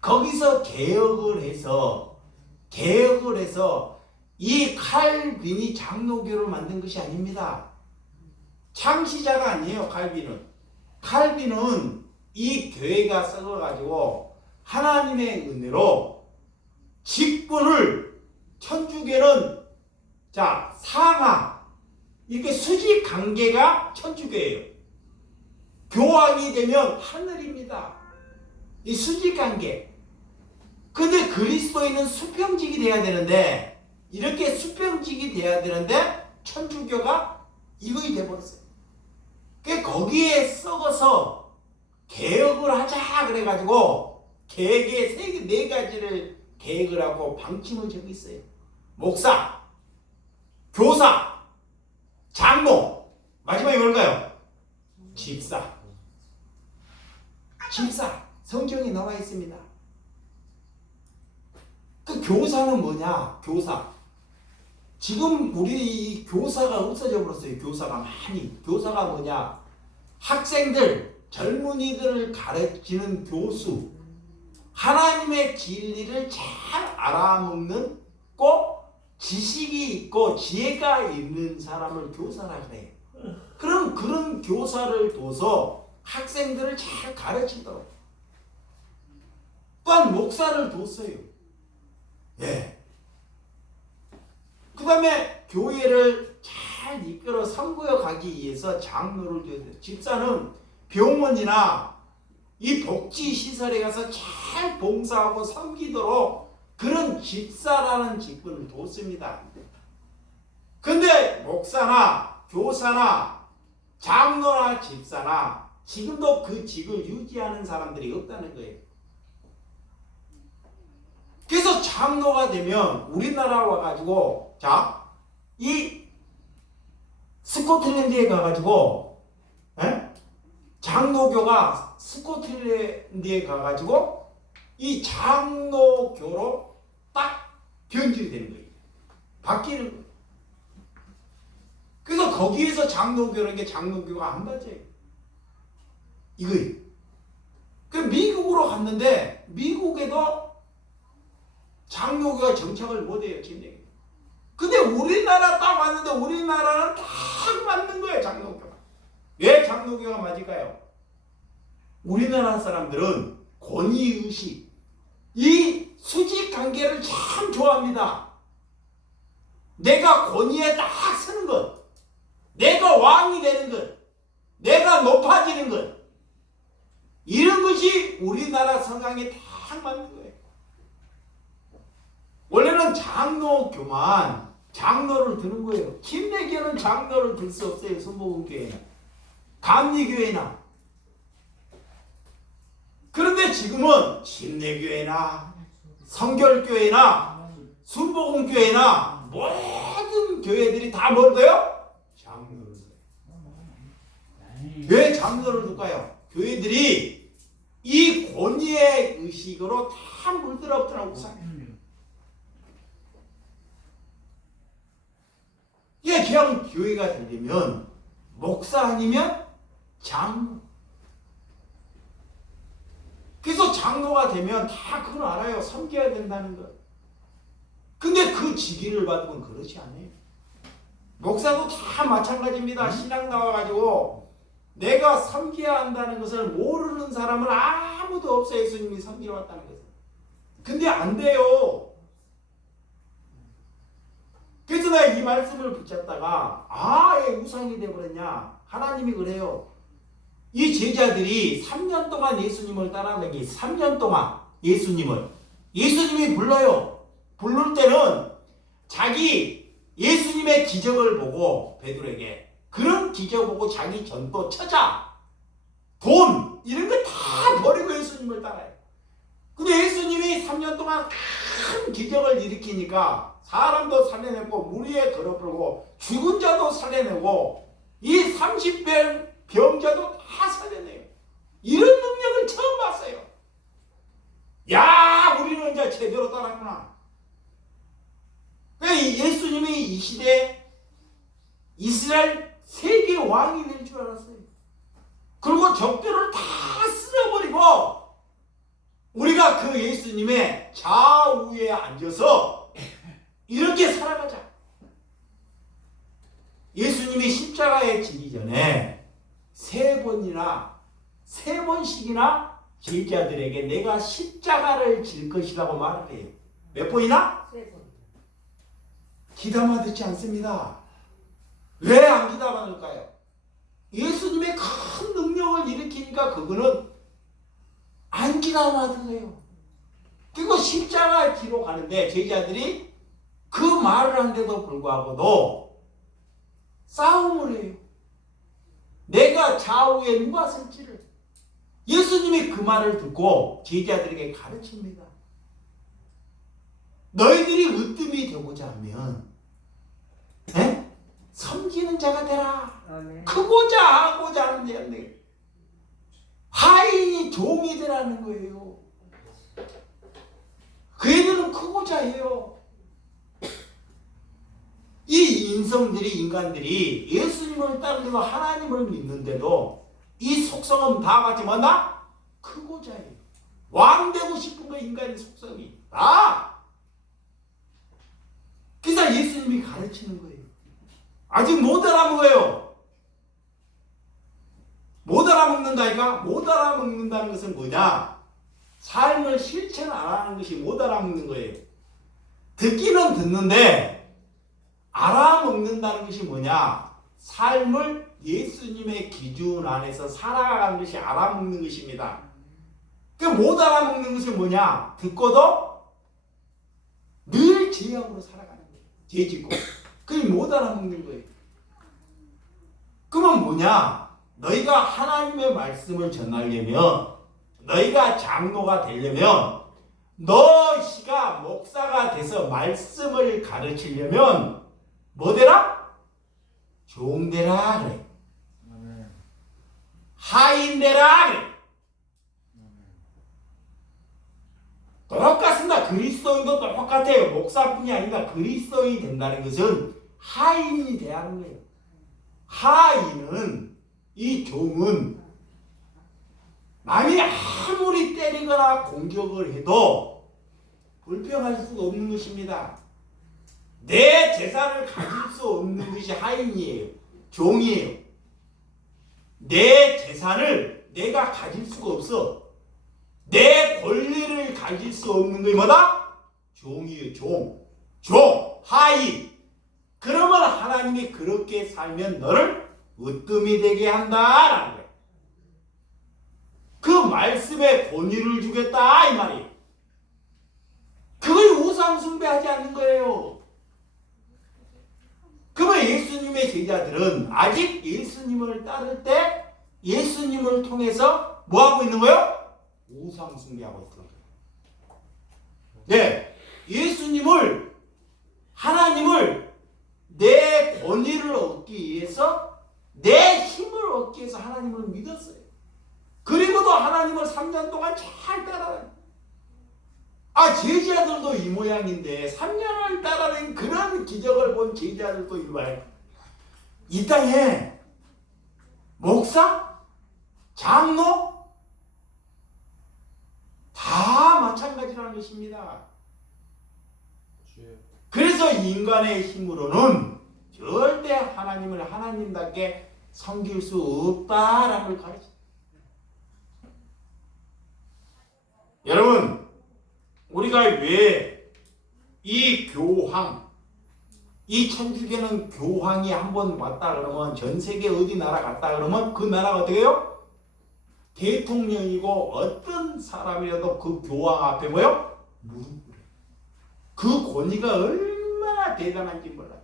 거기서 개혁을 해서 이 칼빈이 장로교를 만든 것이 아닙니다. 창시자가 아니에요. 칼빈은 이 교회가 썩어가지고 하나님의 은혜로 직분을, 천주교는 상하 이렇게 수직 관계가 천주교예요. 교황이 되면 하늘입니다. 이 수직 관계. 근데 그리스도인은 수평직이 돼야 되는데, 이렇게 수평직이 돼야 되는데 천주교가 이거이 돼버렸어요. 거기에 썩어서 개혁을 하자 그래가지고 개혁의 네 가지를 계획을 하고 방침을 적고 있어요. 목사, 교사, 장로, 마지막에 뭘까요? 집사. 성경에 나와 있습니다. 그 교사는 뭐냐? 지금 우리 교사가 없어져 버렸어요. 교사가 뭐냐? 학생들, 젊은이들을 가르치는 교수, 하나님의 진리를 잘 알아먹는 지식이 있고 지혜가 있는 사람을 교사라 그래요. 그럼 그런 교사를 둬서 학생들을 잘 가르치도록. 또한 목사를 뒀어요. 그 다음에 교회를 잘 이끌어 선구해 가기 위해서 장로를 둬야 돼요. 집사는 병원이나 이 복지시설에 가서 잘 봉사하고 섬기도록 그런 집사라는 직분을 뒀습니다. 근데 목사나 교사나 장로나 집사나 지금도 그 직을 유지하는 사람들이 없다는 거예요. 그래서 장로가 되면 우리나라 와가지고 이 스코틀랜드에 가가지고 장로교가 스코틀랜드에 가가지고 이 장로교로 딱 변질이 되는 거예요. 바뀌는 거예요. 그래서 거기에서 장로교라는 게 장로교가 안 맞아요. 이거예요. 그 미국으로 갔는데 미국에도 장로교가 정착을 못해요. 진행이. 근데 우리나라 딱 왔는데 우리나라는 딱 맞는 거예요. 장로교가. 왜 장로교가 맞을까요? 우리나라 사람들은 권위의식, 이 수직관계를 참 좋아합니다. 내가 권위에 딱 서는 것, 내가 왕이 되는 것, 내가 높아지는 것, 이런 것이 우리나라 성향에 딱 맞는 거예요. 원래는 장로교만 장로를 드는 거예요. 침례교는 장로를 들 수 없어요. 순복음교회나 감리교회나. 그런데 지금은 침례교회나 성결교회나 순복음교회나 모든 교회들이 다 뭘까요? 장로를 들어요. 왜 장로를 둘까요? 교회들이 이 권위의 의식으로 다 물들었더라고. 이게 그냥 교회가 되려면 목사 아니면 장로. 그래서 장로가 되면 다 그걸 알아요. 섬겨야 된다는 것. 근데 그 직위를 받으면 그렇지 않아요. 목사도 다 마찬가지입니다. 신앙 나와가지고 내가 섬겨야 한다는 것을 모르는 사람은 아무도 없어요. 예수님이 섬기러 왔다는 것을. 근데 안 돼요. 그래서 내가 이 말씀을 붙잡다가 왜 우상이 되어버렸냐. 하나님이 그래요. 이 제자들이 3년 동안 예수님을 따라다니기, 3년 동안 예수님이 불러요. 부를 때는 자기 예수님의 기적을 보고 베드로에게 그런 기적 보고 자기 전도, 처자, 돈 이런 거 다 버리고 예수님을 따라요. 근데 예수님이 3년 동안 큰 기적을 일으키니까 사람도 살려내고 무리에 걸어버리고 죽은 자도 살려내고 이 30배 병자도 다 살려내요. 이런 능력을 처음 봤어요. 야, 우리는 이제 제대로 따랐구나. 예수님이 이 시대에 이스라엘 세계 왕이 될 줄 알았어요. 그리고 적들을 다 쓸어버리고 우리가 그 예수님의 좌우에 앉아서 이렇게 살아가자. 예수님이 십자가에 지기 전에 세 번씩이나 제자들에게 내가 십자가를 질 것이라고 말을 해요. 몇 번이나? 3번. 귀담아 듣지 않습니다. 왜 안 귀담아 들을까요? 예수님의 큰 능력을 일으키니까 그거는 안 귀담아 들어요. 그리고 십자가 뒤로 가는데 제자들이 그 말을 한데도 불구하고도 싸움을 해요. 내가 좌우에 누가 설지를. 예수님이 그 말을 듣고 제자들에게 가르칩니다. 너희들이 으뜸이 되고자 하면 섬기는 자가 되라. 아멘. 크고자 하고자 하는 자인데 하인이 종이 되라는 거예요. 그 애들은 크고자 해요. 이 인간들이 예수님을 따르고 하나님을 믿는데도 이 속성은 다 같이 뭐나? 크고자 해요. 왕 되고 싶은 거 인간의 속성이 다. 그래서 예수님이 가르치는 거예요. 아직 못 알아먹어요. 못 알아먹는다니까? 못 알아먹는다는 것은 뭐냐? 삶을 실천 안 하는 것이 못 알아먹는 거예요. 듣기는 듣는데 알아먹는다는 것이 뭐냐? 삶을 예수님의 기준 안에서 살아가는 것이 알아먹는 것입니다. 그 못 알아먹는 것이 뭐냐? 듣고도 늘 죄악으로 살아가는 거예요. 죄 짓고. 그게 못 알아먹는 거예요. 그러면 뭐냐? 너희가 하나님의 말씀을 전하려면, 너희가 장로가 되려면, 너희가 목사가 돼서 말씀을 가르치려면 뭐 되라? 종 되라 그래. 하인 되라 그래. 똑같습니다. 그리스도인도 똑같아요. 목사뿐이 아니라 그리스도인이 된다는 것은 하인이 돼야 하는 거예요. 하인은, 이 종은 남이 아무리 때리거나 공격을 해도 불평할 수가 없는 것입니다. 내 재산을 가질 수 없는 것이 하인이에요. 종이에요. 내 재산을 내가 가질 수가 없어. 내 권리를 가질 수 없는 게 뭐다? 종이에요. 종, 하인. 그러면 하나님이 그렇게 살면 너를 으뜸이 되게 한다라는 거예요. 그 말씀에 권위를 주겠다 이 말이에요. 그걸 우상 숭배하지 않는 거예요. 그러면 예수님의 제자들은 아직 예수님을 따를 때 예수님을 통해서 뭐 하고 있는 거예요? 우상 숭배하고 있는 거예요. 네, 예수님을, 하나님을 내 권위를 얻기 위해서, 내 힘을 얻기 위해서 하나님을 믿었어요. 그리고도 하나님을 3년 동안 잘 따라다녀요. 제자들도 이 모양인데 3년을 따라낸 그런 기적을 본 제자들도 이봐요. 이 땅에 목사, 장로 다 마찬가지라는 것입니다. 그래서 인간의 힘으로는 절대 하나님을 하나님답게 섬길 수 없다라는 걸 가르쳐요. 여러분, 우리가 왜 이 교황, 이 천주교는 교황이 한번 왔다 그러면 전 세계 어디 나라 갔다 그러면 그 나라가 어떻게 해요? 대통령이고 어떤 사람이라도 그 교황 앞에 뭐요? 무릎 꿇어요. 그 권위가 얼마나 대단한지 몰라요.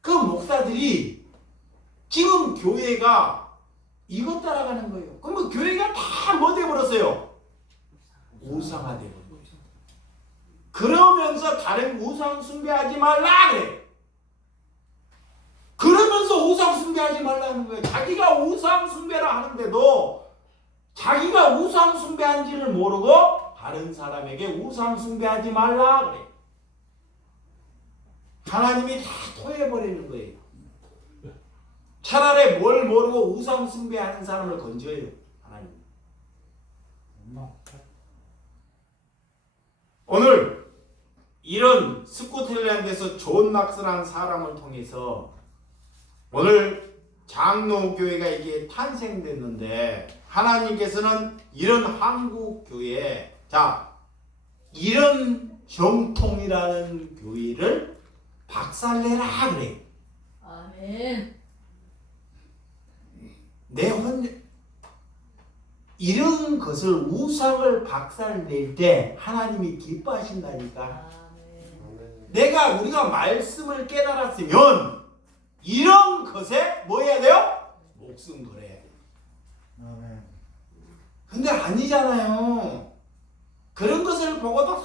그 목사들이 지금 교회가 이것 따라가는 거예요. 그러면 교회가 다 뭐 돼버렸어요? 우상화되고. 그러면서 다른 우상 숭배하지 말라 그래. 그러면서 우상 숭배하지 말라는 거예요. 자기가 우상 숭배를 하는데도 자기가 우상 숭배한지를 모르고 다른 사람에게 우상 숭배하지 말라 그래. 하나님이 다 토해버리는 거예요. 차라리 뭘 모르고 우상 숭배하는 사람을 건져요. 하나님. 오늘 이런 스코틀랜드에서 존 낙스라는 사람을 통해서 오늘 장로교회가 이게 탄생됐는데 하나님께서는 이런 한국교회 이런 정통이라는 교회를 박살내라 그래요. 아멘. 이런 것을 우상을 박살낼 때 하나님이 기뻐하신다니까. 아멘. 우리가 말씀을 깨달았으면 이런 것에 뭐 해야 돼요? 목숨 걸어야 돼요. 아멘. 근데 아니잖아요. 그런 것을 보고도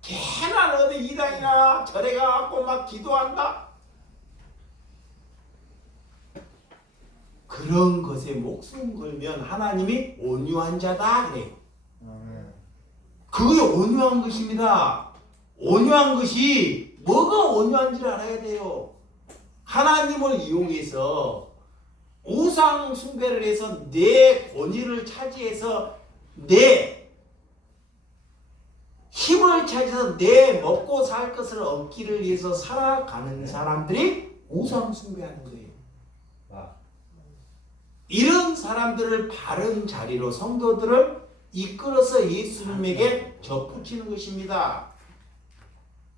걔는 어디 이당이나 절에 가갖고 막 기도한다. 그런 것에 목숨 걸면 하나님이 온유한 자다 그래요. 아멘. 그게 온유한 것입니다. 온유한 것이 뭐가 온유한지를 알아야 돼요. 하나님을 이용해서 우상 숭배를 해서 내 권위를 차지해서 내 힘을 차지해서 내 먹고 살 것을 얻기를 위해서 살아가는 사람들이 우상 숭배하는 거예요. 이런 사람들을 바른 자리로 성도들을 이끌어서 예수님에게 접붙이는 것입니다.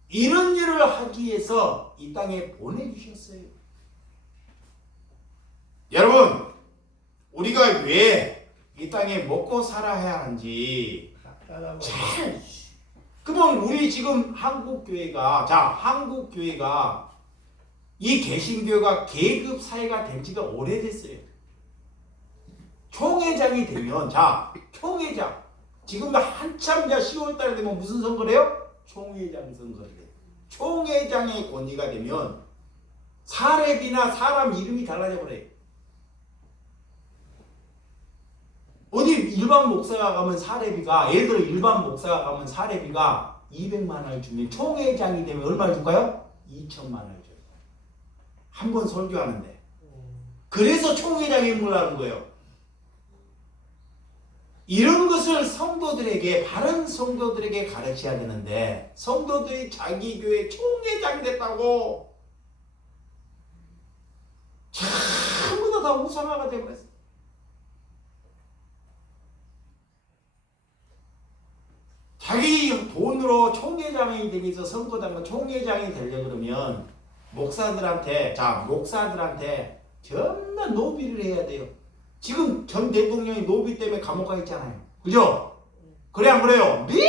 이런 일을 하기 위해서 이 땅에 보내주셨어요. 여러분, 우리가 왜 이 땅에 먹고 살아야 하는지 잘 그러면 우리 지금 한국교회가 이 개신교가 계급 사회가 된 지가 오래됐어요. 총회장이 되면 총회장 지금 한참 10월달에 되면 무슨 선거를 해요? 총회장 선거를 해요. 총회장의 권위가 되면 사례비나 사람 이름이 달라져 버려요. 어디 일반 목사가 가면 사례비가 예를 들어 일반 목사가 가면 사례비가 200만 원을 주면 총회장이 되면 얼마를 줄까요? 2천만 원을 줘요. 한 번 설교하는데. 그래서 총회장의 임무를 하는 거예요. 이런 것을 성도들에게 바른 성도들에게 가르쳐야 되는데 성도들이 자기 교회 총회장이 됐다고 전부 다 우상화가 되어버렸어요. 자기 돈으로 총회장이 되기 위해서 선거당과 총회장이 되려고 그러면 목사들한테 전부 노비를 해야 돼요. 지금 전 대통령이 노비 때문에 감옥 가 있잖아요. 그죠? 그래 안 그래요? 매일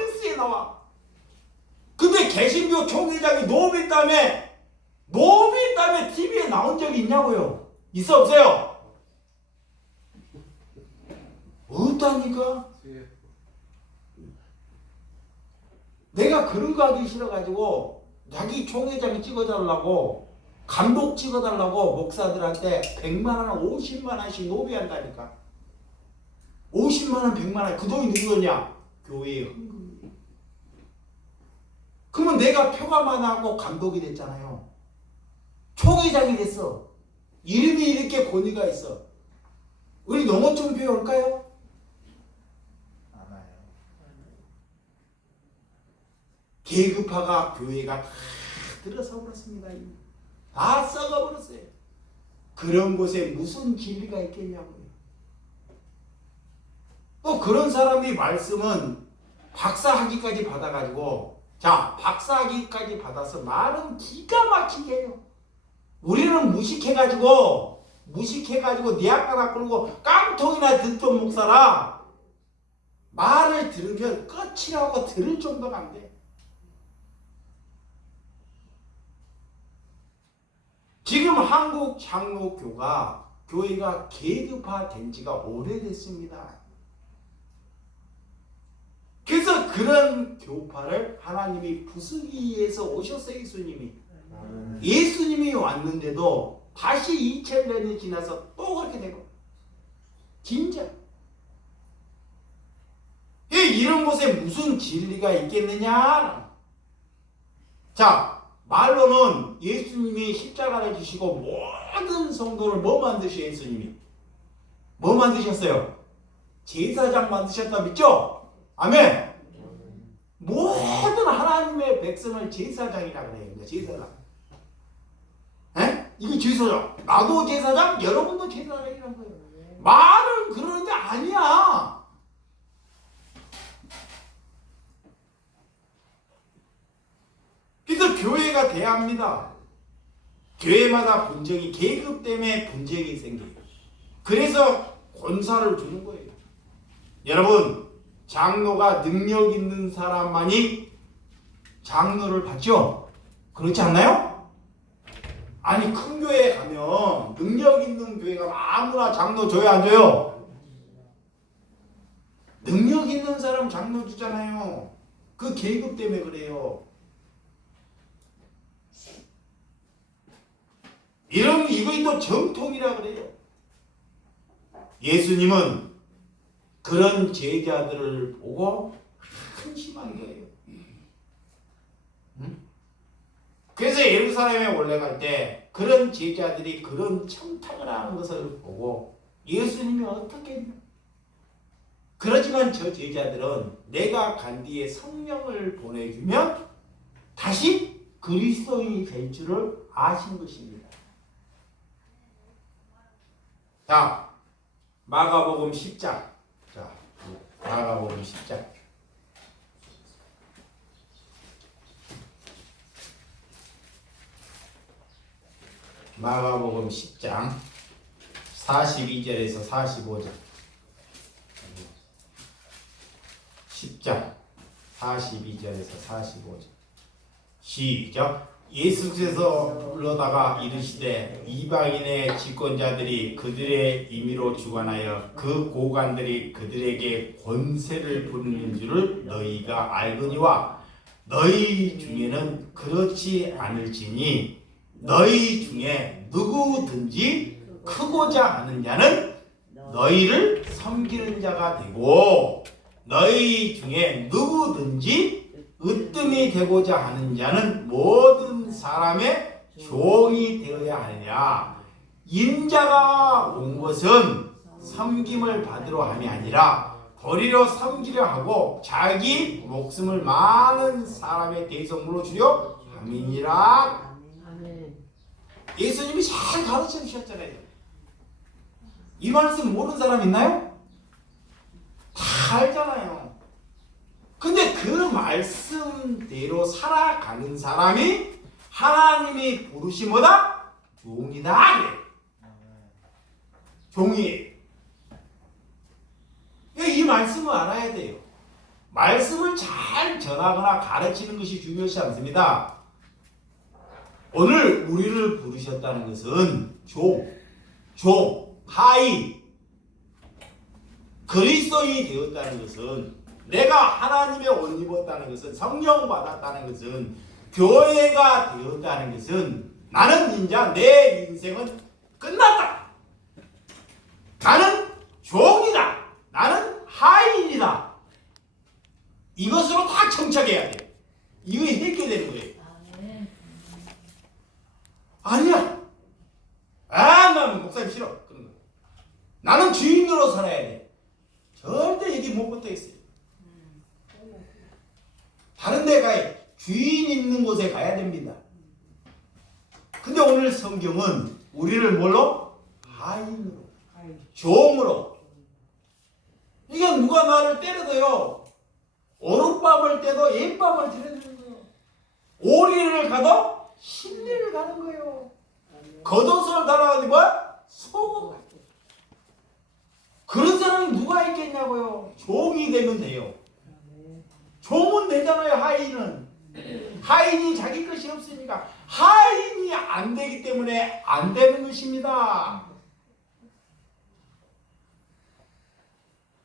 뉴스에 나와. 근데 개신교 총회장이 노비 때문에 TV에 나온 적이 있냐고요? 있어 없어요? 없다니까. 내가 그런 거 하기 싫어가지고 자기 총회장이 찍어달라고 감독 찍어달라고 목사들한테 100만 원, 50만 원씩 노비한다니까. 50만 원, 100만 원. 그 돈이 누구 거냐? 교회의 헌금이에요. 그러면 내가 표가만 하고 감독이 됐잖아요. 총회장이 됐어. 이름이 이렇게 권위가 있어. 우리 농어촌 교회 올까요? 계급화가 교회가 다 들어서 버렸습니다. 다 썩어버렸어요. 그런 곳에 무슨 진리가 있겠냐고요. 또 그런 사람이 말씀은 박사학위까지 받아가지고 박사학위까지 받아서 말은 기가 막히게 해요. 우리는 무식해가지고 네 아까나 끌고 깡통이나 듣던 목사라 말을 들으면 끝이라고 들을 정도가 안 돼. 지금 한국 장로교가 교회가 계급화된 지가 오래됐습니다. 그래서 그런 교파를 하나님이 부수기 위해서 오셨어요. 예수님이 왔는데도 다시 2000년이 지나서 또 그렇게 되고 진짜 이런 곳에 무슨 진리가 있겠느냐? 자, 말로는 예수님이 십자가를 지시고 모든 성도를 뭐 만드셔? 예수님이 뭐 만드셨어요? 제사장 만드셨다 믿죠? 아멘. 모든 하나님의 백성을 제사장이라 그래요. 제사장. 에? 이거 제사장. 나도 제사장, 여러분도 제사장이라는 거예요. 말은 그러는데 아니야. 그래서 교회가 돼야 합니다. 교회마다 분쟁이, 계급 때문에 분쟁이 생겨요. 그래서 권사를 주는 거예요. 여러분, 장로가 능력 있는 사람만이 장로를 받죠? 그렇지 않나요? 아니, 큰 교회에 가면 능력 있는 교회가 아무나 장로 줘야 안 줘요? 능력 있는 사람 장로 주잖아요. 그 계급 때문에 그래요. 이것도 정통이라 그래요. 예수님은 그런 제자들을 보고 한심한 거예요. 응? 그래서 예루살렘에 올라갈 때 그런 제자들이 그런 청탁을 하는 것을 보고 예수님이 어떻게 했냐? 그렇지만 저 제자들은 내가 간 뒤에 성령을 보내주면 다시 그리스도인이 될 줄을 아신 것입니다. 자, 마가복음 10장. 자, 마가복음 10장. 마가복음 10장 42절에서 45절. 10장 42절에서 45절. 시작. 예수께서 불러다가 이르시되 이방인의 집권자들이 그들의 임의로 주관하여 그 고관들이 그들에게 권세를 부리는 줄을 너희가 알거니와 너희 중에는 그렇지 않을지니 너희 중에 누구든지 크고자 하는 자는 너희를 섬기는 자가 되고 너희 중에 누구든지 으뜸이 되고자 하는 자는 모든 사람의 종이 되어야 하느냐. 인자가 온 것은 섬김을 받으러 함이 아니라 도리로 섬기려 하고 자기 목숨을 많은 사람의 대성물로 주려 함이니라. 예수님이 잘 가르쳐 주셨잖아요. 이 말씀 모르는 사람 있나요? 다 알잖아요. 근데 그 말씀대로 살아가는 사람이 하나님이 부르신 뭐다? 종이다. 그래. 종이. 이 말씀을 알아야 돼요. 말씀을 잘 전하거나 가르치는 것이 중요하지 않습니다. 오늘 우리를 부르셨다는 것은 하인, 그리스도인이 되었다는 것은 내가 하나님의 옷 입었다는 것은 성령 받았다는 것은 교회가 되었다는 것은 나는 이제 내 인생은 끝났다. 나는 종이다. 나는 하인이다. 이것으로 다 정착해야 돼. 이거 해결되는 거예요. 아니야. 난 목사님 싫어. 그런 거. 나는 주인으로 살아야 돼. 절대 얘기 못 못하겠어요. 다른 데 가야 주인 있는 곳에 가야 됩니다. 근데 오늘 성경은 우리를 뭘로? 하인으로, 종으로. 이게 누가 나를 때려도요, 오른밤을 때도 옛밤을 들여주는 거예요. 오리를 가도 신리를 가는 거예요. 겉옷을 달아가지고 뭐야? 속옷 같아. 그런 사람이 누가 있겠냐고요. 종이 되면 돼요. 종은 되잖아요. 하인은. 하인이 자기 것이 없으니까 하인이 안 되기 때문에 안 되는 것입니다.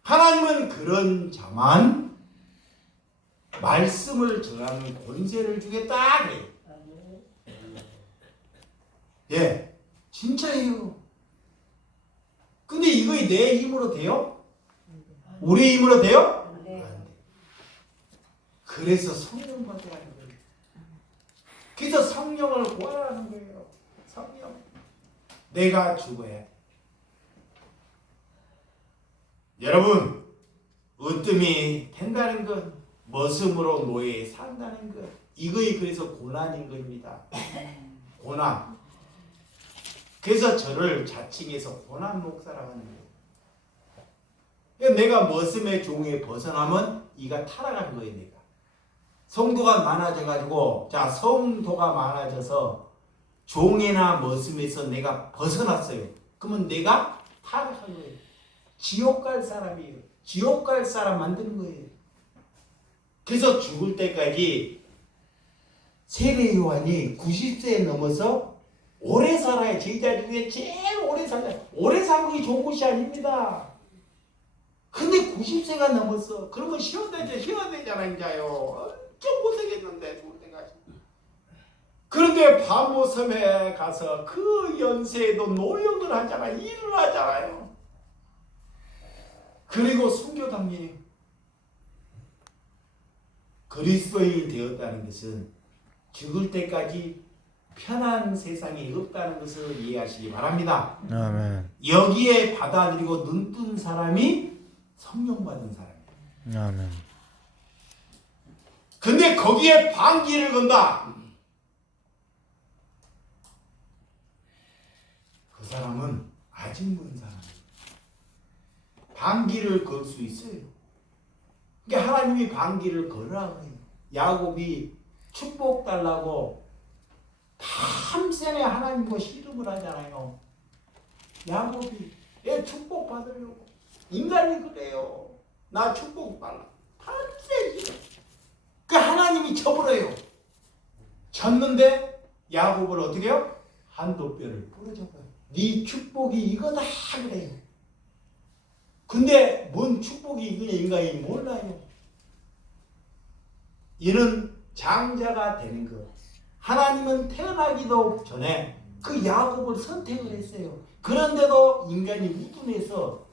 하나님은 그런 자만 말씀을 전하는 권세를 주겠다. 예, 진짜예요. 근데 이거 내 힘으로 돼요? 우리 힘으로 돼요? 안 그래서 성령 받아야 하는 거예요. 그래서 성령을 구하라는 거예요. 성령. 내가 죽어야 돼. 여러분, 으뜸이 된다는 것, 머슴으로 노예에 산다는 것, 이거이 그래서 고난인 겁니다. 고난. 그래서 저를 자칭해서 고난 목사라고 하는 거예요. 그러니까 내가 머슴의 종에 벗어나면 이가 타락한 거예요. 내가 성도가 많아져가지고, 자, 성도가 많아져서 종이나 머슴에서 내가 벗어났어요. 그러면 내가 타락한 거예요. 지옥 갈 사람이에요. 지옥 갈 사람 만드는 거예요. 그래서 죽을 때까지 세례 요한이 90세에 넘어서 오래 살아야, 제자 중에 제일 오래 살아야. 오래 사는 게 좋은 것이 아닙니다. 근데 90세가 넘었어. 그러면 쉬어되잖아, 이제요. 엄청 고생했는데, 죽을 때까지. 그런데 밤모섬에 가서 그 연세에도 노역을 하잖아요. 일을 하잖아요. 그리고 순교당해요. 그리스도인이 되었다는 것은 죽을 때까지 편한 세상이 없다는 것을 이해하시기 바랍니다. 아멘. 여기에 받아들이고 눈뜬 사람이 성령 받은 사람이에요. 아멘. 근데 거기에 반기를 건다. 그 사람은 아직 먼 사람이에요. 반기를 걸 수 있어요. 그러니까 하나님이 반기를 걸으라고 해요. 야곱이 축복 달라고 밤새내 하나님과 씨름을 하잖아요. 야곱이 얘 축복 받으려고. 인간이 그래요. 나 축복 달라. 밤새 씨름. 그 하나님이 쳐버려요. 쳤는데 야곱을 어떻게 해요? 한도뼈를 부러져버려요. 네 축복이 이거다 그래요. 근데 뭔 축복이 이거냐 인간이 몰라요. 이는 장자가 되는 것. 하나님은 태어나기도 전에 그 야곱을 선택을 했어요. 그런데도 인간이 우둔해서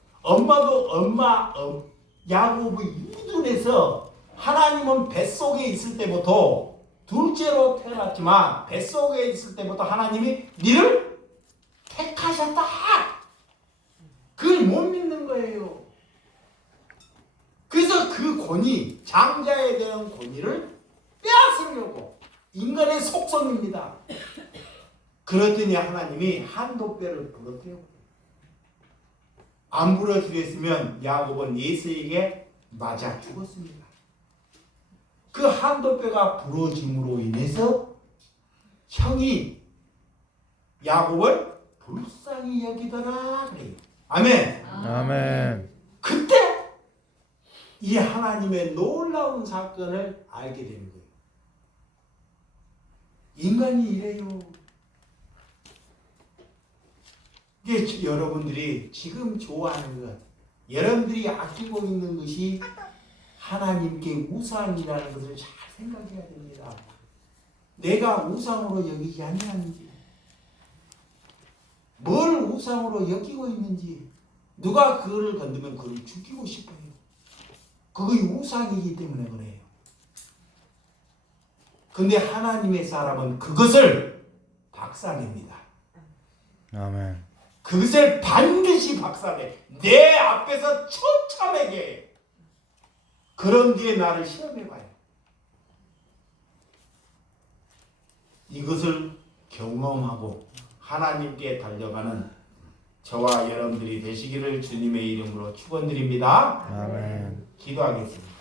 야곱이 우둔해서 하나님은 뱃속에 있을 때부터 둘째로 태어났지만 뱃속에 있을 때부터 하나님이 너를 택하셨다. 그걸 못 믿는 거예요. 그래서 그 권위, 장자에 대한 권위를 빼앗으려고 인간의 속성입니다. 그랬더니 하나님이 한도뼈를 부러뜨려요. 안 부러뜨렸으면 야곱은 예수에게 맞아 죽었습니다. 그 한도뼈가 부러짐으로 인해서 형이 야곱을 불쌍히 여기더라 그래요. 아멘. 아멘. 그때 이 하나님의 놀라운 사건을 알게 되는 거예요. 인간이 이래요. 이게 여러분들이 지금 좋아하는 것, 여러분들이 아끼고 있는 것이 하나님께 우상이라는 것을 잘 생각해야 됩니다. 내가 우상으로 여기지 아니하는지, 뭘 우상으로 여기고 있는지, 누가 그거를 건드면 그걸 죽이고 싶어요. 그것이 우상이기 때문에 그래요. 근데 하나님의 사람은 그것을 박살냅니다. 아멘. 그것을 반드시 박살내. 내 앞에서 처참하게. 그런 뒤에 나를 시험해봐요. 이것을 경험하고 하나님께 달려가는 저와 여러분들이 되시기를 주님의 이름으로 축원드립니다. 아멘. 기도하겠습니다.